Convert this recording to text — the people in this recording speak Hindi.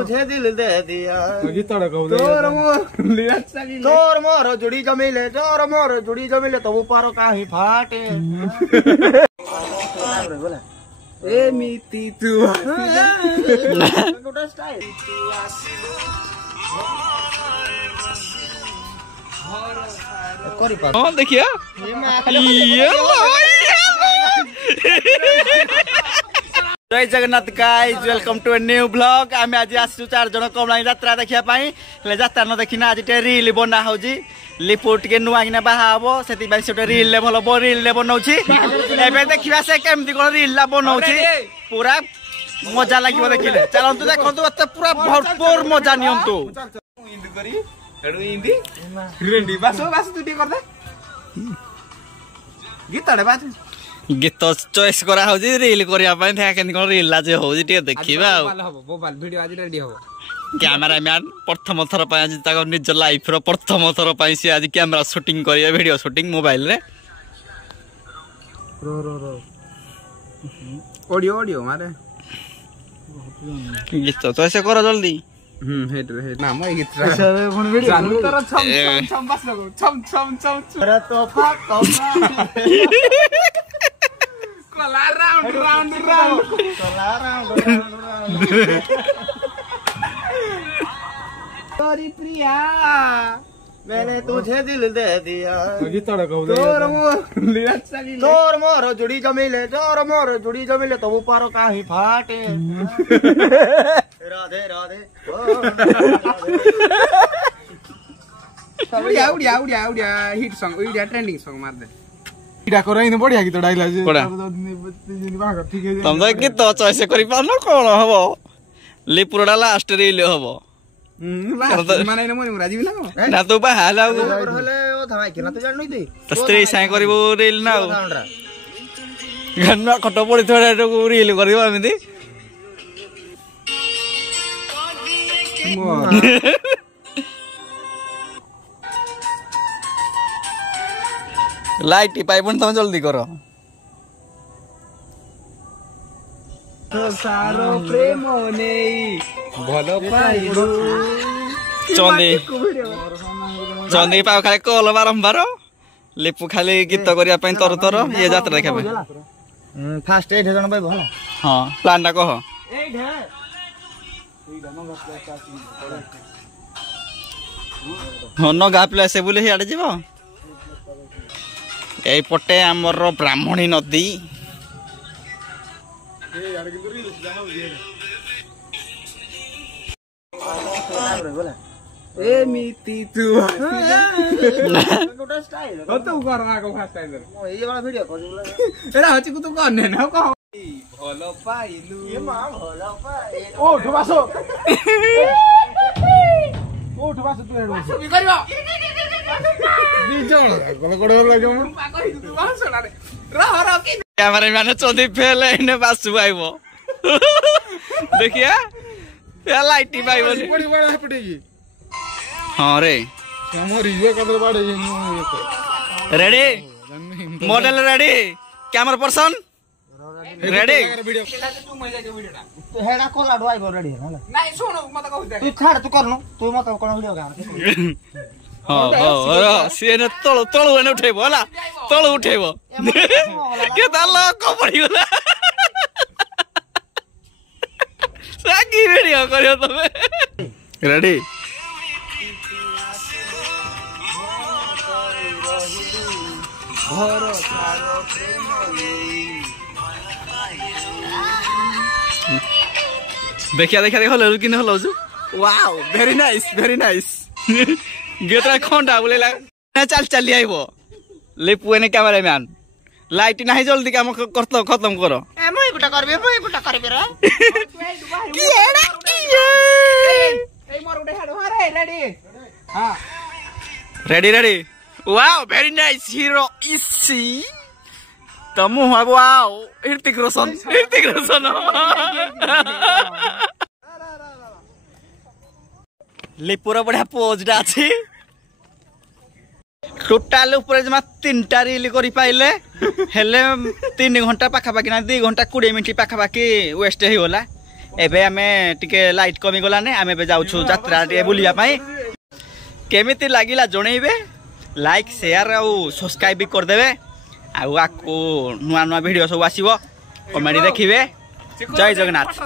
तुझे दिल दे दिया तोर मोर जुड़ी जमिले तोर मोर जुड़ी जमिले तबु पार काहे फाटे एमिति तू गोटा स्टाइल करी पा हां देखिए Jai Jagannath guys welcome to a new blog आमे आज आसु चार जण कमलाई यात्रा देखिया पाई ले यात्रा न देखिना आज टे रील बना होजी लिपोट के नुआ किना बाहा हबो सेति बाई से रील लेवल बो रील ले बनौछि एबे देखिबा से केमति कोन रील ला बनौछि पूरा मजा लागिबो देखिले चलंतु देखंतु एते पूरा भरपूर मजा नियंतु इंदी करी एडु इंदी रेडी बासो बासो तू टी कर दे गीतडे बाज गीत चॉइस करा हो जी रील करिया पई था केन कोन रील लाजे हो जी टे देखिबा मोबाइल वीडियो आज रेडी हो कैमरामैन प्रथम थर पई आज ताको निज लाइफ रो प्रथम थर पई से आज कैमरा शूटिंग करिया वीडियो शूटिंग मोबाइल रे रो ऑडियो मारे गीत तो ऐसे करो जल्दी हेड ना मैं गीत जानू तर छम छम बस लगो छम छम छम अरे तोफा कोला राउंड तेरी प्रिया मैंने तुझे दिल दे दिया तोर मोर जुड़ी जमिले तबु पार काहे फाटे Radhe Radhe Odia Odia Odia Odia hit song Odia trending song मार दे इडा करै न बढ़िया गीत डाइला जे तुम तो गीत चॉइस करि पानो कोन हबो लिपुरडा लास्ट रील हबो माने न मोनि राजीव ना तो बा हाला हले ओ धमाई के ना तो जाननु दे तो स्त्री साइ करबो रील ना गन्ना खटो पड़ी थोड़ा रील करबो एमिति लाइट पाइबन तुम जल्दी करो सारो प्रेम नेई भलो पाइलु चंदी पाव खाली कॉल बारंबार लिपु खाली गीत करिया पई तर तर ये यात्रा देखा पे फास्ट 8 जण भाई भला हां प्लान ना कह 8 है हन गा प्लेस बुले हियाडे जीवो ए पटे हमर ब्राह्मणी नदी एमिति तू गोटा स्टाइल हो तो कर आगो स्टाइल ए वाला वीडियो कर एरा हची तू करने ना कह भलो पाइलु ए मां भलो पाइलु ओ ठबासो तू हेड बी करबो बीजो गल गड लागो पागल तू बासो ना रे रह की कैमरामैन चोदी फेल इने बासु आइबो देखिया या लाइटी पाइबो बड़ी बड़ा पटेगी हां रे हमर ये कदर बाड़े ready model ready camera person ready तू मैं जाके वीडियोटा तो हेडा कोला ड्राइव रेडी है ना नहीं सुनो मत कहू दे तू छाड़ तू करनो तू मत कोन वीडियो का हां सीने तळो तळो एने उठेबो हला तळो उठेबो के दालो को पड़ीगला साकी वीडियो करियो तमे रेडी घर सारो प्रेम देखिया देखिया देखो ललु किने हलो जु वाओ वेरी नाइस गेतरा खंडा बोले ला चल चली आइबो लेपुए ने कैमरामैन लाइट नाही जल्दी काम करतो खत्म करो ए मई गुटा करबे रे की एडा ए मोर गुटे हाडो रे रेडी हां ready wow very nice hero इसी तमु वाओ ऋतिक रोशन लिपुरा बढ़िया पोजडा अछि टोटाल ऊपर जमा 3टा रील करि पाइले हेले 3 घंटा पाखा पाखी ना 2 घंटा 20 मिनिट पाखा पाखी वेस्ट हे होला एबे आमे टिके लाइट कमी गलाने आमे बे जाउछु यात्रा टिके बुलिया पई केमिति लागिला जणैबे लाइक शेयर आ सब्सक्राइब भी कर देबे आ नुआ नुआ वीडियो सब आसीबो कमेडी देखिबे जय जगन्नाथ।